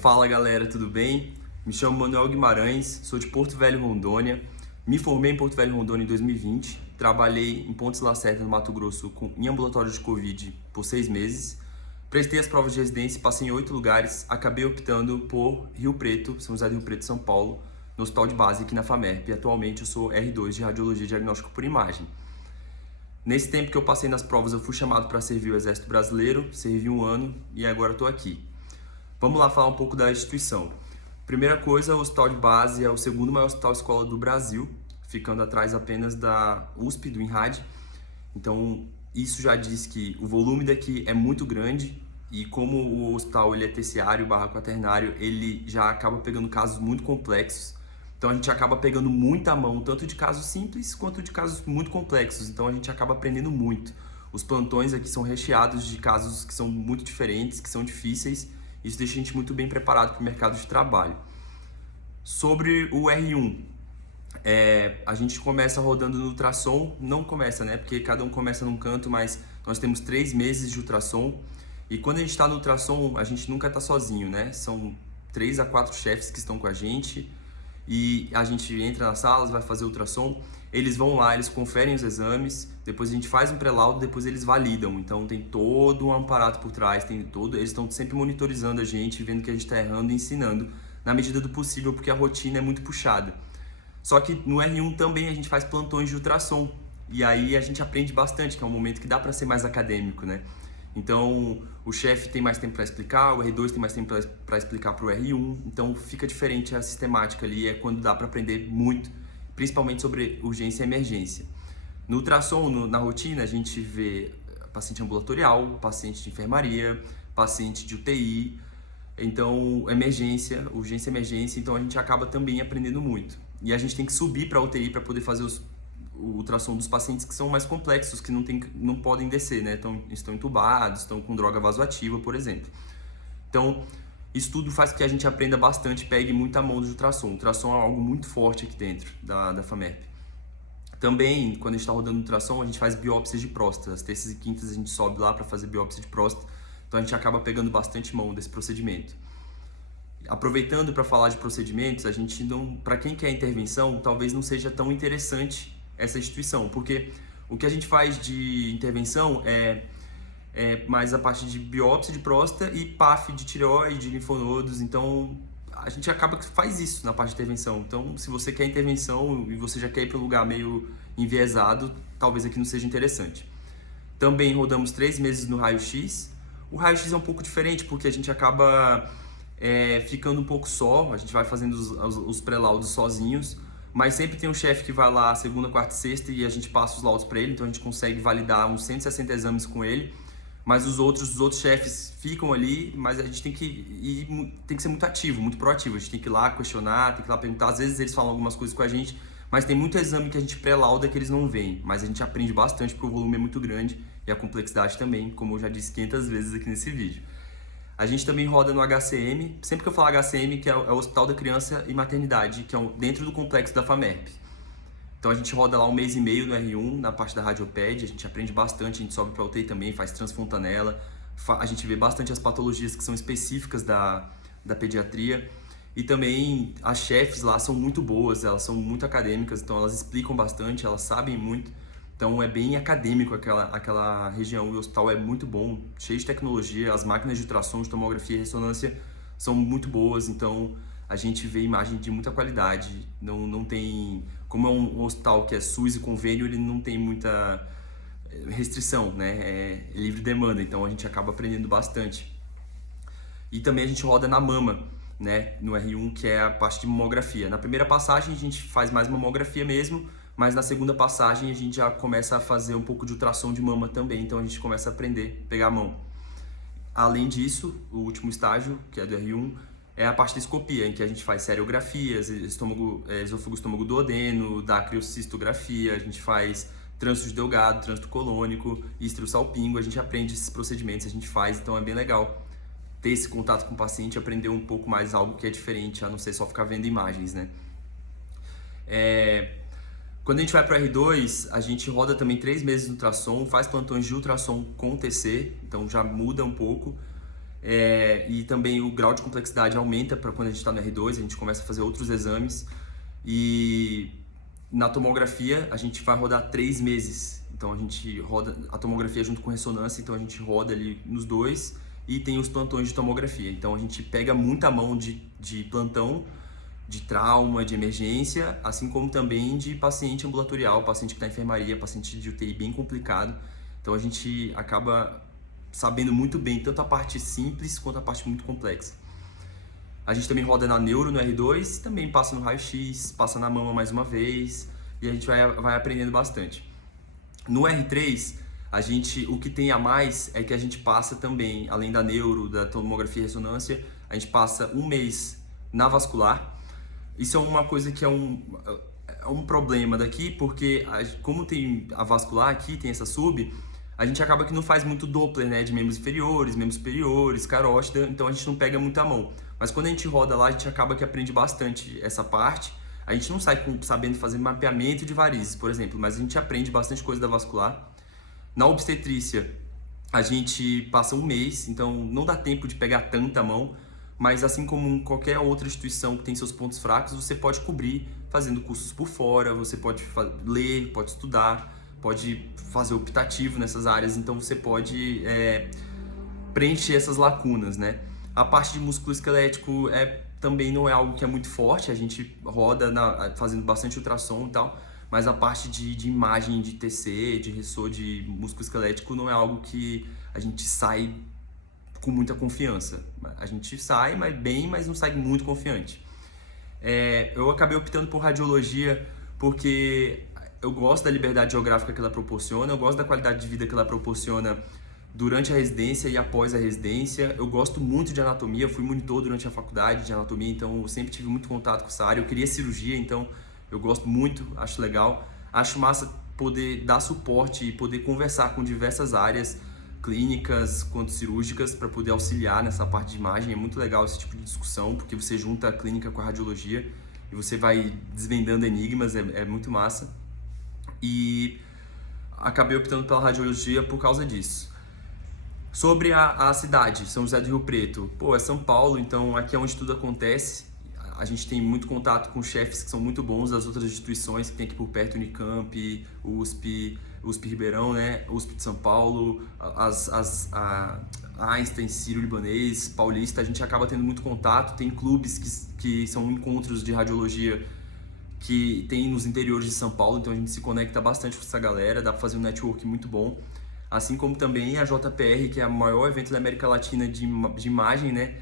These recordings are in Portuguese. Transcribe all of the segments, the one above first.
Fala galera, tudo bem? Me chamo Manuel Guimarães, sou de Porto Velho, Rondônia. Me formei em Porto Velho, Rondônia em 2020. Trabalhei em Pontes Lacerda, no Mato Grosso, em ambulatório de Covid por 6 meses. Prestei as provas de residência, passei em 8 lugares. Acabei optando por Rio Preto, São José do Rio Preto, São Paulo, no Hospital de Base aqui na FAMERP. E atualmente eu sou R2 de Radiologia e Diagnóstico por Imagem. Nesse tempo que eu passei nas provas, eu fui chamado para servir o Exército Brasileiro, servi 1 ano e agora estou aqui. Vamos lá falar um pouco da instituição. Primeira coisa, o Hospital de Base é o segundo maior hospital escola do Brasil, ficando atrás apenas da USP, do INRAD. Então, isso já diz que o volume daqui é muito grande e como o hospital ele é terciário barra quaternário, ele já acaba pegando casos muito complexos. Então, a gente acaba pegando muita mão, tanto de casos simples quanto de casos muito complexos. Então, a gente acaba aprendendo muito. Os plantões aqui são recheados de casos que são muito diferentes, que são difíceis. Isso deixa a gente muito bem preparado para o mercado de trabalho. Sobre o R1, a gente começa rodando no ultrassom, não começa, né? Porque cada um começa num canto, mas nós temos 3 meses de ultrassom. E quando a gente está no ultrassom, a gente nunca está sozinho, né? São 3 a 4 chefes que estão com a gente. E a gente entra nas salas, vai fazer ultrassom, eles vão lá, eles conferem os exames, depois a gente faz um pré-laudo, depois eles validam. Então tem todo um aparato por trás, eles estão sempre monitorizando a gente, vendo que a gente está errando e ensinando na medida do possível, porque a rotina é muito puxada. Só que no R1 também a gente faz plantões de ultrassom, e aí a gente aprende bastante, que é um momento que dá para ser mais acadêmico, né? Então, o chefe tem mais tempo para explicar, o R2 tem mais tempo para explicar para o R1, então fica diferente a sistemática ali, é quando dá para aprender muito, principalmente sobre urgência e emergência. No ultrassom, na rotina, a gente vê paciente ambulatorial, paciente de enfermaria, paciente de UTI, então emergência, urgência e emergência, então a gente acaba também aprendendo muito. E a gente tem que subir para a UTI para poder fazer o ultrassom dos pacientes que são mais complexos, que não podem descer, né? Estão entubados, estão com droga vasoativa, por exemplo. Então, isso tudo faz com que a gente aprenda bastante, pegue muita mão de ultrassom. O ultrassom é algo muito forte aqui dentro da FAMERP. Também, quando a gente está rodando ultrassom, a gente faz biópsias de próstata. As terças e quintas a gente sobe lá para fazer biópsia de próstata, então a gente acaba pegando bastante mão desse procedimento. Aproveitando para falar de procedimentos, a gente não, para quem quer intervenção, talvez não seja tão interessante essa instituição, porque o que a gente faz de intervenção é mais a parte de biópsia de próstata e PAF de tireoide, de linfonodos, então a gente acaba que faz isso na parte de intervenção. Então, se você quer intervenção e você já quer ir para um lugar meio enviesado, talvez aqui não seja interessante. Também rodamos 3 meses no raio-x. O raio-x é um pouco diferente, porque a gente acaba ficando um pouco só, a gente vai fazendo os pré-laudos sozinhos, mas sempre tem um chefe que vai lá segunda, quarta e sexta e a gente passa os laudos para ele, então a gente consegue validar uns 160 exames com ele, mas os outros chefes ficam ali, mas a gente tem que ser muito ativo, muito proativo, a gente tem que ir lá questionar, tem que ir lá perguntar, às vezes eles falam algumas coisas com a gente, mas tem muito exame que a gente pré-lauda que eles não veem, mas a gente aprende bastante porque o volume é muito grande e a complexidade também, como eu já disse 500 vezes aqui nesse vídeo. A gente também roda no HCM, sempre que eu falo HCM, que é o Hospital da Criança e Maternidade, que é dentro do complexo da FAMERP. Então a gente roda lá 1 mês e meio no R1, na parte da radioped, a gente aprende bastante, a gente sobe para UTI também, faz transfontanela, a gente vê bastante as patologias que são específicas da pediatria. E também as chefes lá são muito boas, elas são muito acadêmicas, então elas explicam bastante, elas sabem muito. Então é bem acadêmico aquela região, o hospital é muito bom, cheio de tecnologia, as máquinas de ultrassom, de tomografia e ressonância são muito boas, então a gente vê imagem de muita qualidade, não tem, como é um hospital que é SUS e convênio, ele não tem muita restrição, né? É livre demanda, então a gente acaba aprendendo bastante. E também a gente roda na mama, né? No R1, que é a parte de mamografia. Na primeira passagem a gente faz mais mamografia mesmo, mas na segunda passagem a gente já começa a fazer um pouco de ultrassom de mama também, então a gente começa a aprender a pegar a mão. Além disso, o último estágio, que é do R1, é a parte da escopia, em que a gente faz seriografias, esôfago, estômago, duodeno, dacriocistografia, a gente faz trânsito de Delgado, trânsito colônico, ístrio-salpingo, a gente aprende esses procedimentos, a gente faz, então é bem legal ter esse contato com o paciente e aprender um pouco mais algo que é diferente, a não ser só ficar vendo imagens, né? Quando a gente vai para o R2, a gente roda também 3 meses de ultrassom, faz plantões de ultrassom com TC, então já muda um pouco. E também o grau de complexidade aumenta para quando a gente está no R2, a gente começa a fazer outros exames. E na tomografia a gente vai rodar 3 meses. Então a gente roda a tomografia junto com ressonância, então a gente roda ali nos dois e tem os plantões de tomografia. Então a gente pega muita mão de plantão, de trauma, de emergência, assim como também de paciente ambulatorial, paciente que está em enfermaria, paciente de UTI bem complicado. Então a gente acaba sabendo muito bem tanto a parte simples quanto a parte muito complexa. A gente também roda na neuro no R2, também passa no raio-x, passa na mama mais uma vez e a gente vai aprendendo bastante. No R3, o que tem a mais é que a gente passa também, além da neuro, da tomografia e ressonância, a gente passa 1 mês na vascular. Isso é uma coisa que é um problema daqui, porque como tem a vascular aqui, tem essa sub, a gente acaba que não faz muito Doppler, né, de membros inferiores, membros superiores, carótida, então a gente não pega muita mão. Mas quando a gente roda lá, a gente acaba que aprende bastante essa parte. A gente não sai sabendo fazer mapeamento de varizes, por exemplo, mas a gente aprende bastante coisa da vascular. Na obstetrícia, a gente passa 1 mês, então não dá tempo de pegar tanta mão, mas assim como em qualquer outra instituição que tem seus pontos fracos, você pode cobrir fazendo cursos por fora, você pode ler, pode estudar, pode fazer optativo nessas áreas, então você pode preencher essas lacunas, né? A parte de músculo esquelético também não é algo que é muito forte, a gente roda fazendo bastante ultrassom e tal, mas a parte de imagem de TC, de ressor de músculo esquelético não é algo que a gente sai com muita confiança. A gente sai mas não sai muito confiante. Eu acabei optando por radiologia porque eu gosto da liberdade geográfica que ela proporciona, eu gosto da qualidade de vida que ela proporciona durante a residência e após a residência. Eu gosto muito de anatomia, eu fui monitor durante a faculdade de anatomia, então eu sempre tive muito contato com essa área. Eu queria cirurgia, então eu gosto muito, acho legal. Acho massa poder dar suporte e poder conversar com diversas áreas, clínicas quanto cirúrgicas, para poder auxiliar nessa parte de imagem. É muito legal esse tipo de discussão, porque você junta a clínica com a radiologia e você vai desvendando enigmas, é muito massa. E acabei optando pela radiologia por causa disso. Sobre a cidade, São José do Rio Preto, é São Paulo, então aqui é onde tudo acontece. A gente tem muito contato com chefes que são muito bons das outras instituições que tem aqui por perto, Unicamp, USP Ribeirão, né? USP de São Paulo, a Einstein, Sírio-Libanês, Paulista. A gente acaba tendo muito contato, tem clubes que são encontros de radiologia que tem nos interiores de São Paulo, então a gente se conecta bastante com essa galera, dá para fazer um network muito bom. Assim como também a JPR, que é o maior evento da América Latina de imagem, né?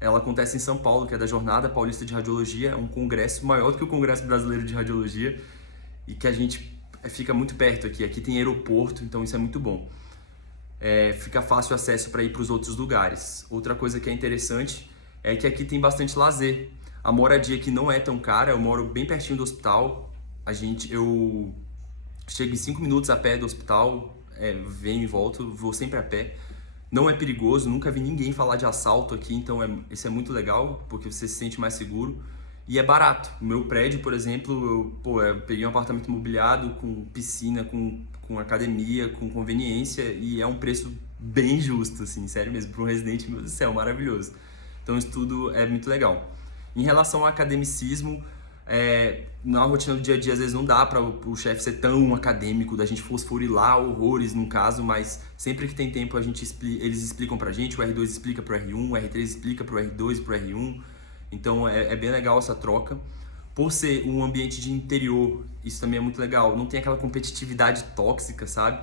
Ela acontece em São Paulo, que é da Jornada Paulista de Radiologia, é um congresso maior do que o Congresso Brasileiro de Radiologia e que a gente fica muito perto aqui. Aqui tem aeroporto, então isso é muito bom. Fica fácil acesso para ir para os outros lugares. Outra coisa que é interessante é que aqui tem bastante lazer. A moradia aqui não é tão cara, eu moro bem pertinho do hospital. Eu chego em 5 minutos a pé do hospital, venho e volto, vou sempre a pé. Não é perigoso, nunca vi ninguém falar de assalto aqui, então isso é muito legal, porque você se sente mais seguro. E é barato. O meu prédio, por exemplo, eu peguei um apartamento imobiliado com piscina, com academia, com conveniência, e é um preço bem justo, assim, sério mesmo, para um residente, meu Deus do céu, maravilhoso. Então isso tudo é muito legal. Em relação ao academicismo, na rotina do dia a dia, às vezes não dá para o chefe ser tão acadêmico, da gente fosforilar horrores no caso, mas sempre que tem tempo eles explicam pra gente, o R2 explica pro R1, o R3 explica pro R2 e pro R1, então é bem legal essa troca. Por ser um ambiente de interior, isso também é muito legal, não tem aquela competitividade tóxica, sabe?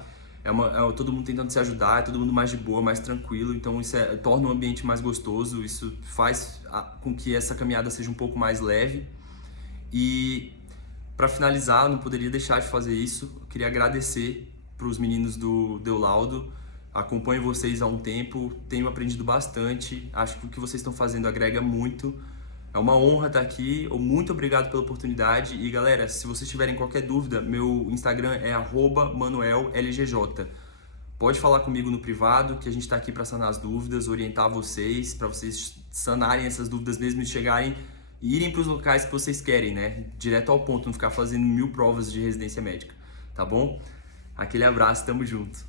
Todo mundo tentando se ajudar, é todo mundo mais de boa, mais tranquilo, então isso torna o ambiente mais gostoso, isso faz com que essa caminhada seja um pouco mais leve. E para finalizar, eu não poderia deixar de fazer isso. Eu queria agradecer para os meninos do Deolaudo. Acompanho vocês há um tempo, tenho aprendido bastante. Acho que o que vocês estão fazendo agrega muito. É uma honra estar aqui. Muito obrigado pela oportunidade. E galera, se vocês tiverem qualquer dúvida, meu Instagram é @manuellgj. Pode falar comigo no privado, que a gente está aqui para sanar as dúvidas, orientar vocês, para vocês sanarem essas dúvidas mesmo e chegarem e irem para os locais que vocês querem, né? Direto ao ponto, não ficar fazendo 1000 provas de residência médica, tá bom? Aquele abraço, tamo junto.